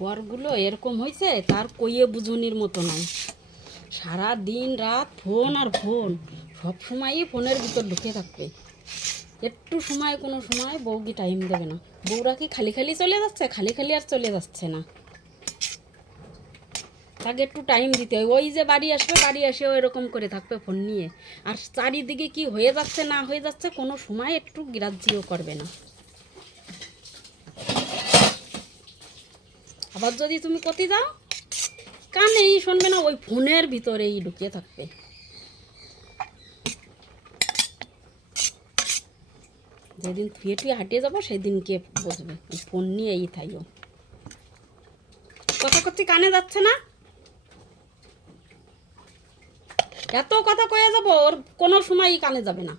বরগুলো এরকম হয়েছে তার কইয়ে বুঝুনির মতো নাই। সারা দিন রাত ফোন আর ফোন, সব সময়ই ফোনের ভিতর ঢুকে থাকবে। একটু সময় কোনো সময় বউকে টাইম দেবে না। বউরা কি খালি খালি চলে যাচ্ছে? খালি খালি আর চলে যাচ্ছে না, তাকে একটু টাইম দিতে হয়। ওই যে বাড়ি আসবে, বাড়ি এসেও এরকম করে থাকবে ফোন নিয়ে, আর চারিদিকে কি হয়ে যাচ্ছে না হয়ে যাচ্ছে কোনো সময় একটু গ্রাহ্যও করবে না। আবার যদি তুমি কোথায় যাও, কানেই শুনবে না, ওই ফোনের ভিতরেই ঢুকিয়ে থাকবে। যেদিন থুয়ে টুয়ে হাঁটিয়ে যাবো সেদিনকে বুঝবে ফোন নিয়েই থাইও। কথা করছি কানে যাচ্ছে না, এত কথা কয়ে যাবো ওর কোনো সময়ই কানে যাবে না।